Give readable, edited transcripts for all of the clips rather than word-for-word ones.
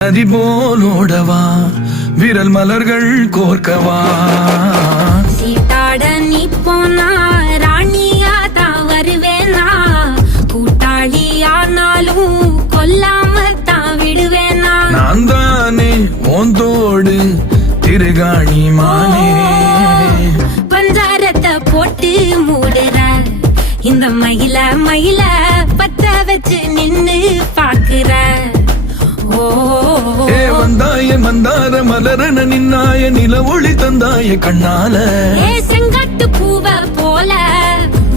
நதி போலோடவா விரல் மலர்கள் கோர்க்கவா சீட்டாட நீ போனா ராணியா தான் வருவேனா கூட்டாளியானாலும் கொல்லாம தான் விடுவேனா நான் தானே ஓந்தோடு திருகாணி மானே பஞ்சாரத்தை போட்டு மூடுற இந்த மயில மயில பத்த வச்சு நின்னு பாக்குற வந்தாய மந்தார மலரன நின்னாய நில ஒளி தந்தாய கண்ணால செங்காட்டு பூவ போல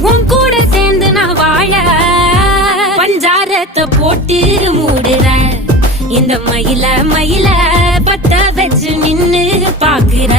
உன் கூட சேர்ந்து நான் வாழ பஞ்சாரத்தை போட்டு மூடுற இந்த மயில மயில பத்த வச்சு நின்னு பாக்குற